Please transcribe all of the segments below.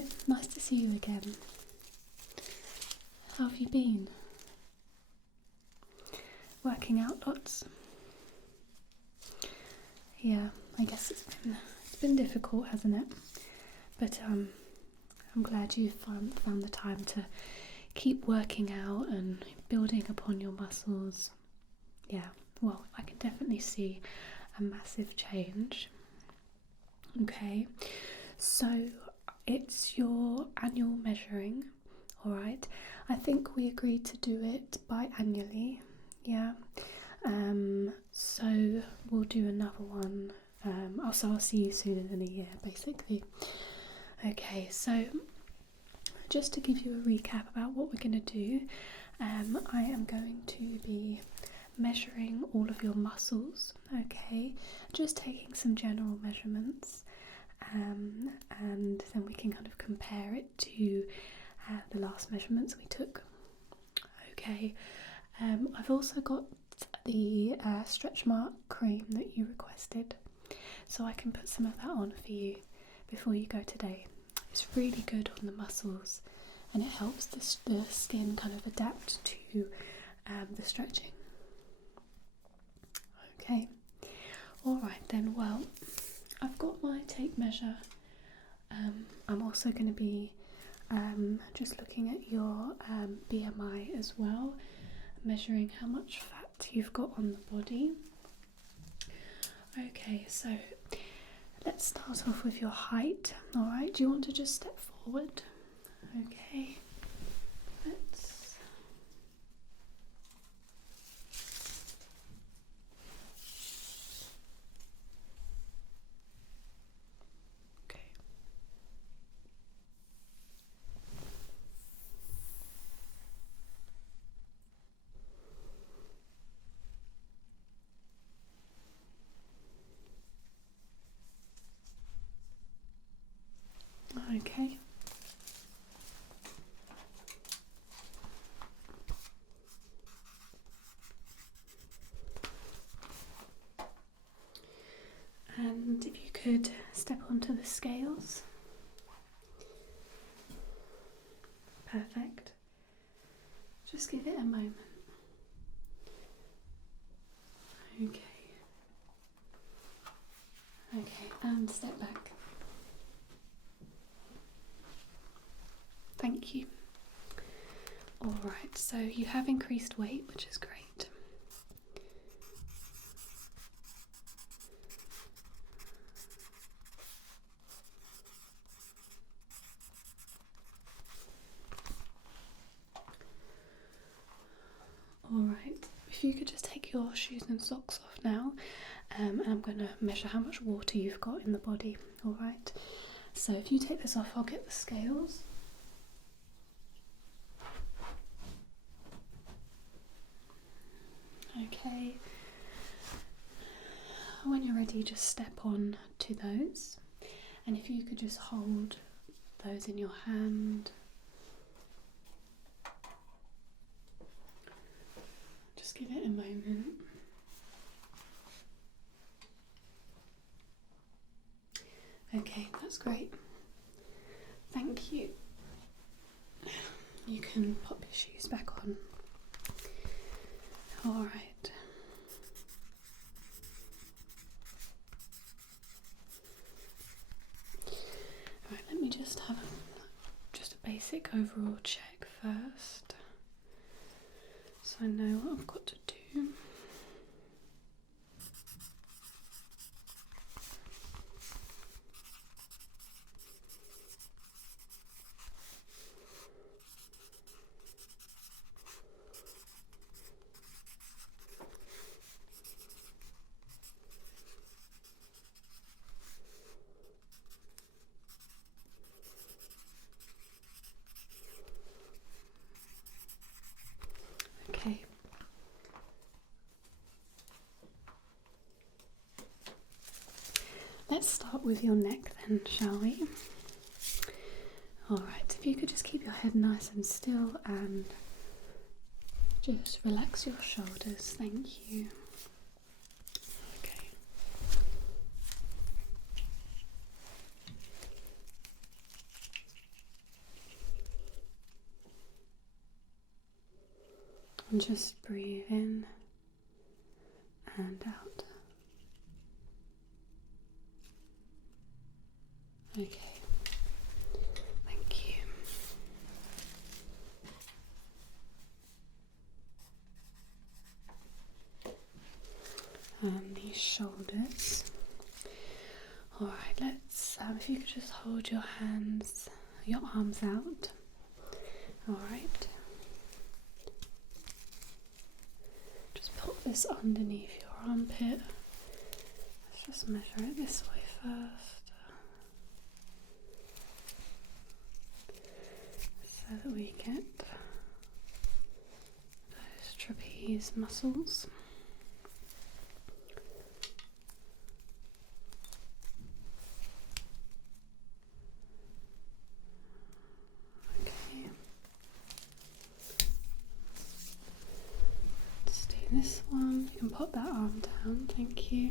Hello, nice to see you again. How have you been? Working out lots? Yeah, I guess it's been difficult, hasn't it? But I'm glad you found the time to keep working out and building upon your muscles. Yeah, well, I can definitely see a massive change. Okay, so it's your annual measuring, alright? I think we agreed to do it biannually, yeah? So we'll do another one. I'll see you sooner than a year, basically. Okay, so just to give you a recap about what we're going to do, I am going to be measuring all of your muscles, okay? Just taking some general measurements, and then we can kind of compare it to the last measurements we took. Okay, I've also got the stretch mark cream that you requested, so I can put some of that on for you before you go today. It's really good on the muscles and it helps the skin kind of adapt to the stretching. Okay, alright then, well, I've got my tape measure. I'm also going to be just looking at your BMI as well, measuring how much fat you've got on the body. Okay, so let's start off with your height. Alright, do you want to just step forward? Okay, let's... Okay. Okay. And if you could step onto the scales. Perfect. Just give it a moment. Okay. Okay, and step back. Thank you. Alright, so you have increased weight, which is great. Alright, if you could just take your shoes and socks off now, and I'm going to measure how much water you've got in the body. Alright, so if you take this off, I'll get the scales. Okay, when you're ready, just step on to those, and if you could just hold those in your hand. Just give it a moment. Okay, that's great. Thank you. You can pop your shoes back on. Alright. Alright, let me just have a basic overall check first, so I know what I've got to do. Okay. Let's start with your neck then, shall we? Alright, if you could just keep your head nice and still and just relax your shoulders, thank you. Okay. And just breathe in and out. Okay. Thank you. And the shoulders. Alright, let's, if you could just hold your hands, your arms out. Alright. Just put this underneath your armpit. Let's just measure it this way first. So that we get those trapeze muscles. This one, you can put that arm down, thank you.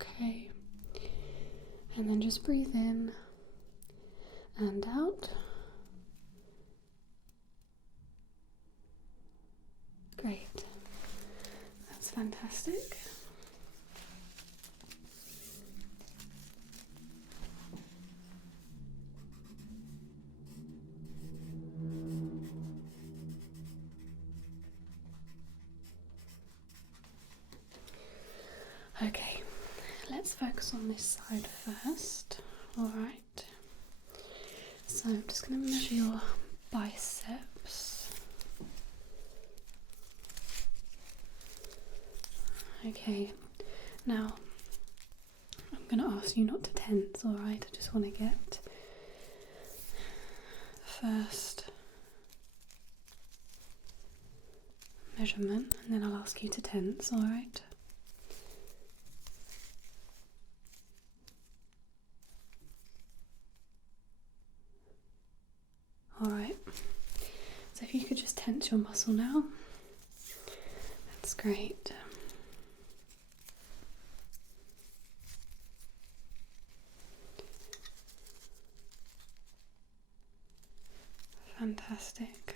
Okay, and then just breathe in and out. Great, that's fantastic. Okay, let's focus on this side first. Alright, so I'm just going to measure your biceps. Okay, now I'm going to ask you not to tense, alright? I just want to get the first measurement and then I'll ask you to tense, alright? Alright, so if you could just tense your muscle now, that's great. Fantastic.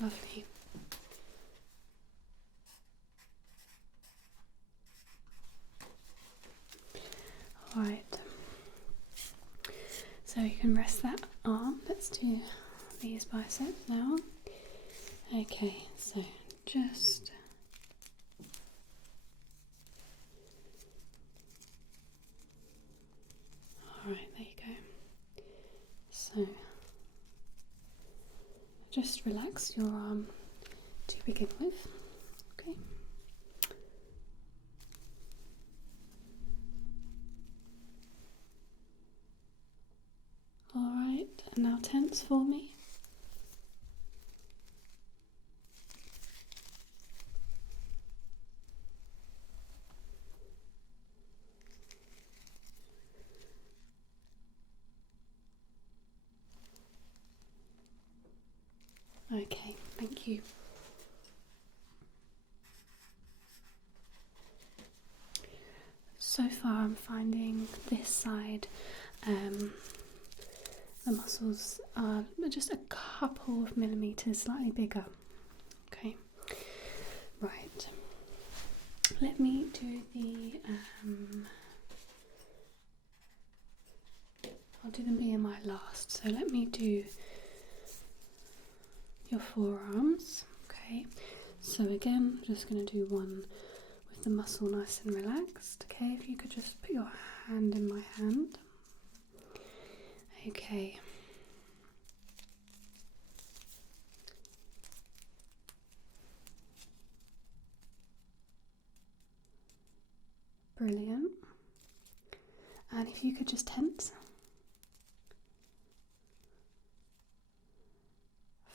Lovely. Alright, so you can rest that arm. Let's do these biceps now. Okay, so just alright, there you go. So just relax your arm to begin with. Okay. Alright, and now tense for me. Okay, thank you. So far I'm finding this side, the muscles are just a couple of millimeters slightly bigger. Okay, right. Let me do the, I'll do the BMI last. So let me do your forearms. Okay, so again, I'm just going to do one with the muscle nice and relaxed. Okay, if you could just put your hand in my hand. Okay. Brilliant. And if you could just tense.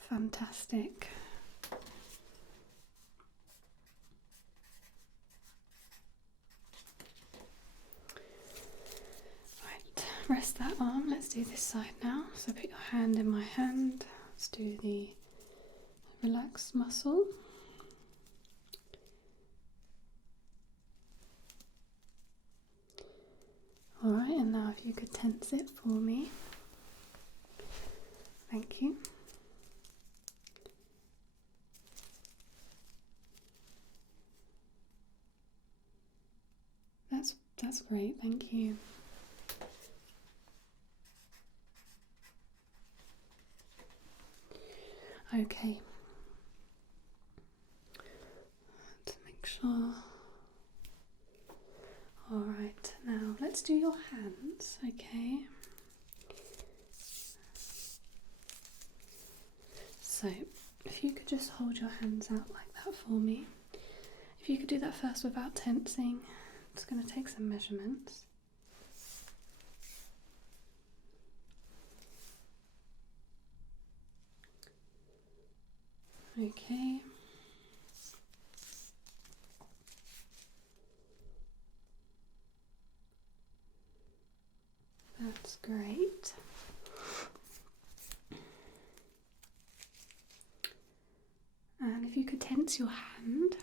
Fantastic. Right, rest that arm. Let's do this side now. So put your hand in my hand. Let's do the relaxed muscle. now if you could tense it for me. Thank you. That's great, thank you. Okay. Let's make sure. Alright, now let's do your hands, okay? So, if you could just hold your hands out like that for me. If you could do that first without tensing, it's going to take some measurements. Okay. That's great. And if you could tense your hand.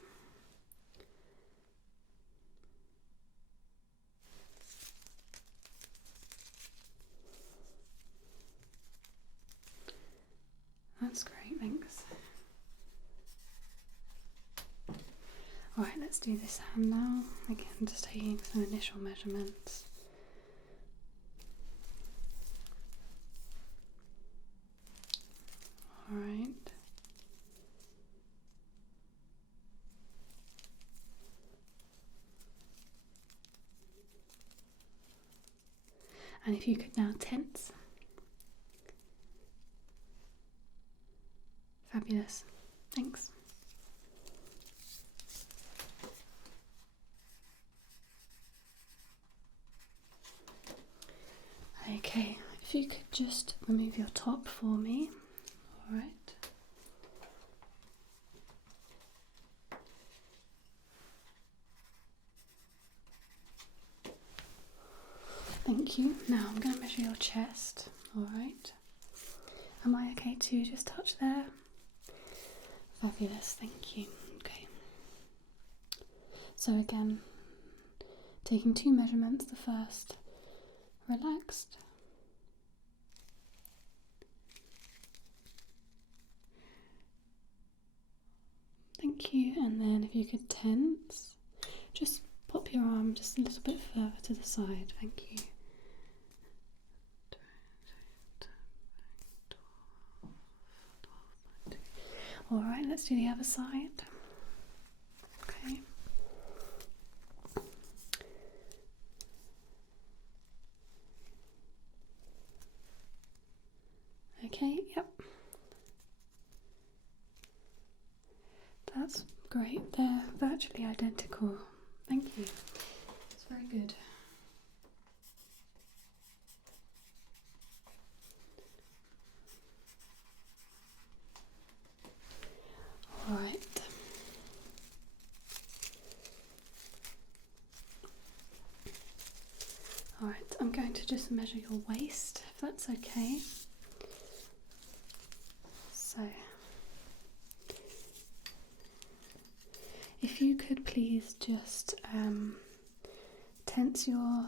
That's great, thanks. Alright, let's do this hand now. Again, just taking some initial measurements. Alright. And if you could now tense. Fabulous. Thanks. Okay, if you could just remove your top for me. Alright. Thank you. Now I'm going to measure your chest. Alright. Am I okay to just touch there? Fabulous, thank you. Okay. So again, taking two measurements. The first, relaxed. Thank you. And then if you could tense, just pop your arm just a little bit further to the side. Thank you. Alright, let's do the other side. Okay. Okay, yep. That's great. They're virtually identical. Thank you. It's very good. Alright. Alright, I'm going to just measure your waist, if that's okay. So, if you could please just tense your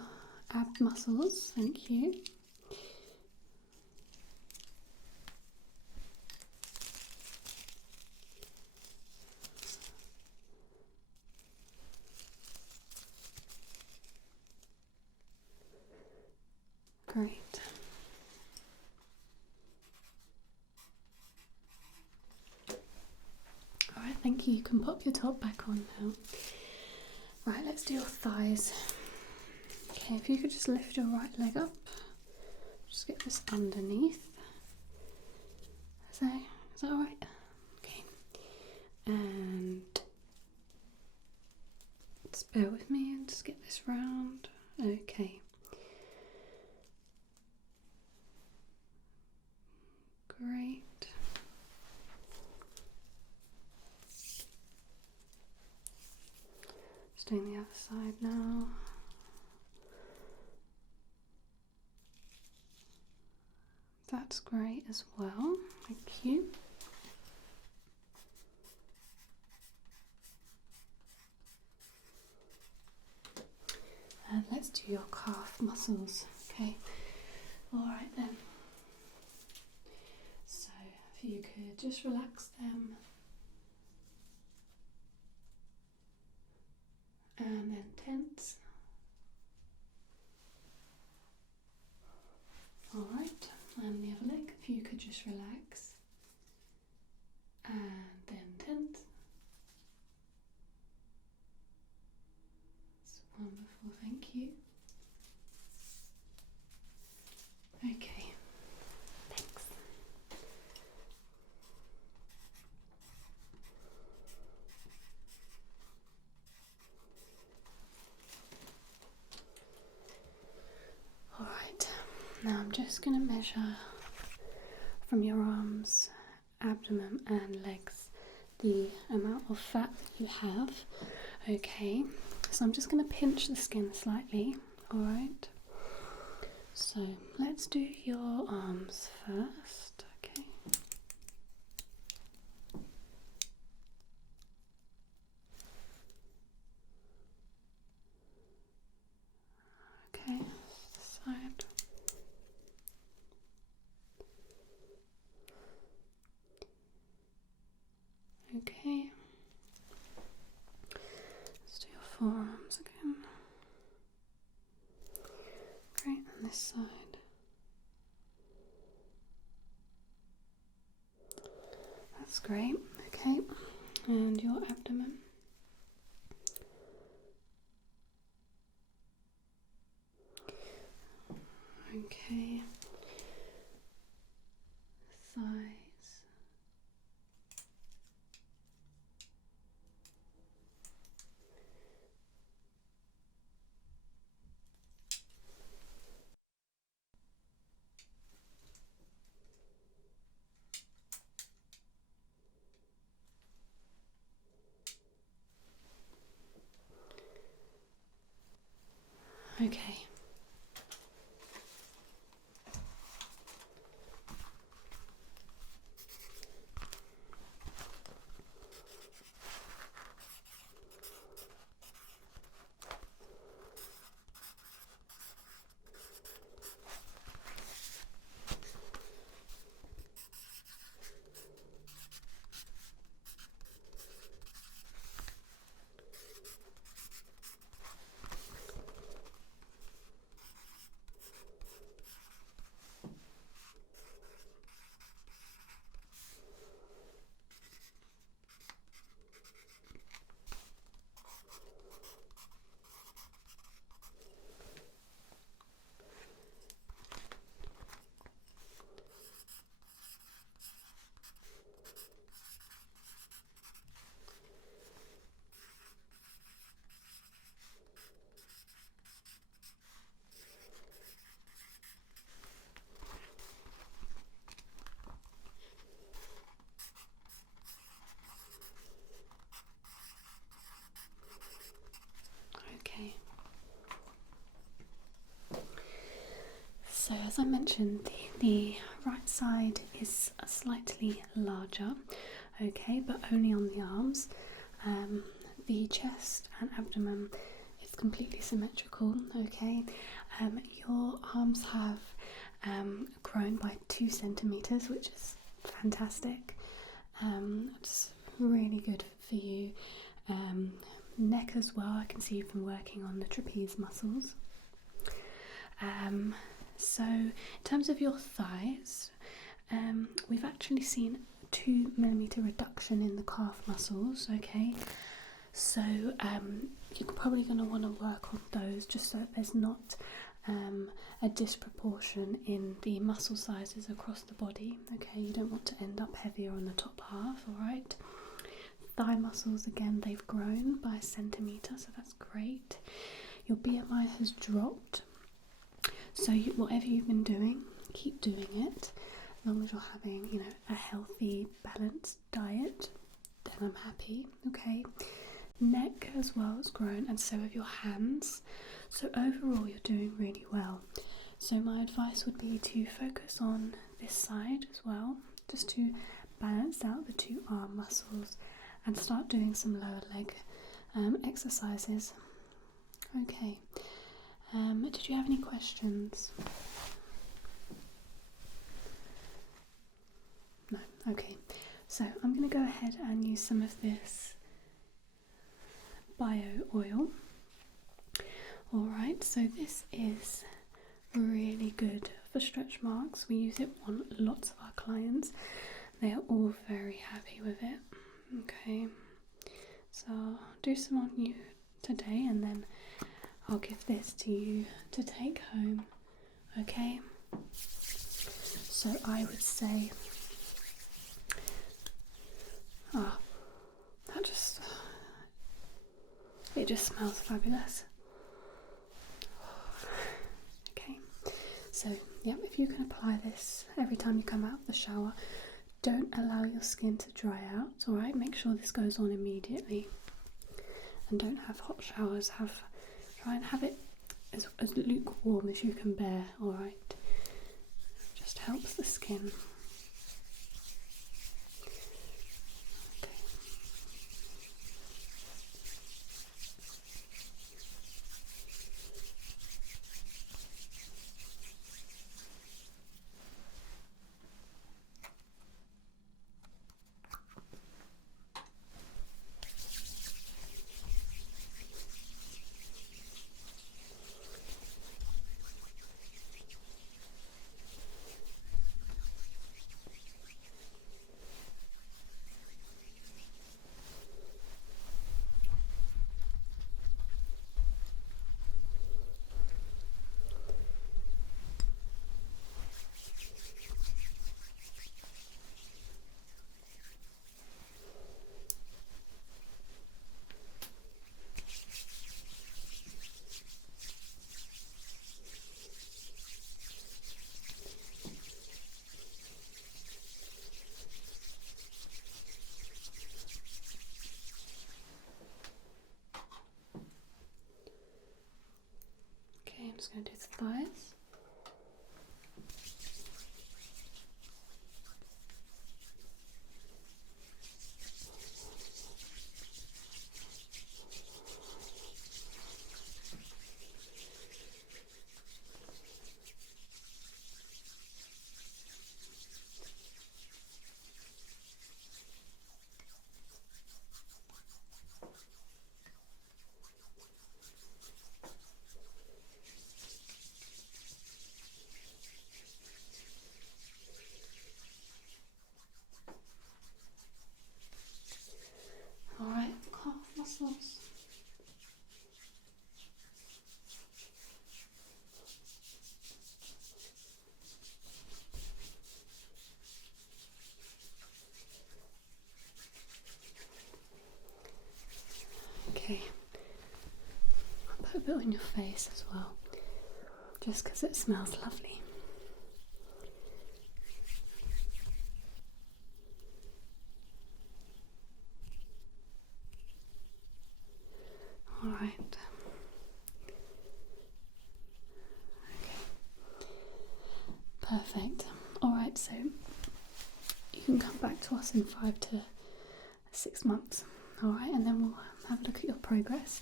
ab muscles, thank you. Great. Alright, thank you. You can pop your top back on now. Right, let's do your thighs. Okay, if you could just lift your right leg up. Just get this underneath. Is that alright? Okay. And just bear with me and just get this round. Okay. Great. Just doing the other side now. That's great as well. Thank you. And let's do your calf muscles. Okay, alright then. So if you could just relax them and then tense. Alright, and the other leg, if you could just relax and then tense. That's wonderful, thank you. Okay, thanks. Alright, now I'm just going to measure from your arms, abdomen and legs the amount of fat that you have. Okay, so I'm just going to pinch the skin slightly. Alright, so let's do your arms first. Okay. Okay, this side. Okay. Let's do your forearms again. Great, on this side. That's great. Okay, and your abdomen. Okay. Thighs. Okay. Okay. So as I mentioned, the right side is slightly larger, okay, but only on the arms. The chest and abdomen is completely symmetrical, okay. Your arms have grown by 2 centimeters, which is fantastic. It's really good for you. Neck as well, I can see you've been working on the trapeze muscles. So in terms of your thighs, we've actually seen 2 millimeter reduction in the calf muscles, okay. So you're probably going to want to work on those just so that there's not a disproportion in the muscle sizes across the body, okay. You don't want to end up heavier on the top half, alright. Thigh muscles, again, they've grown by 1 centimeter, so that's great. Your BMI has dropped, so whatever you've been doing, keep doing it. As long as you're having, you know, a healthy, balanced diet, then I'm happy, okay. Neck as well has grown, and so have your hands. So overall, you're doing really well. So my advice would be to focus on this side as well, just to balance out the 2 arm muscles, and start doing some lower leg exercises. Okay. Did you have any questions? No, okay. So I'm going to go ahead and use some of this bio oil. Alright, so this is really good for stretch marks. We use it on lots of our clients. They are all very happy with it. Okay, so I'll do some on you today and then I'll give this to you to take home. Okay, so I would say it just smells fabulous. Okay, so yeah, if you can apply this every time you come out of the shower, don't allow your skin to dry out, alright? Make sure this goes on immediately. And don't have hot showers, try and have it as lukewarm as you can bear, alright? Just helps the skin. I'm just going to do the thighs. Alright, calf muscles. Okay, I'll put a bit on your face as well, just because it smells lovely. Alright. Okay. Perfect. Alright, so you can come back to us in 5 to 6 months. Alright, and then we'll have a look at your progress.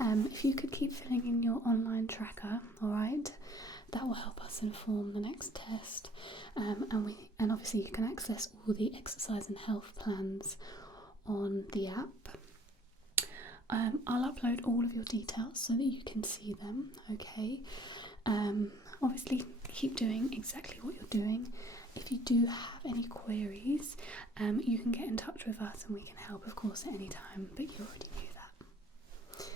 If you could keep filling in your online tracker, alright, that will help us inform the next test. And obviously you can access all the exercise and health plans on the app. I'll upload all of your details so that you can see them, okay? Obviously keep doing exactly what you're doing. If you do have any queries, you can get in touch with us and we can help, of course, at any time, but you already knew that.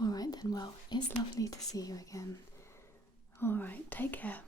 Alright then, well, it's lovely to see you again. Alright, take care.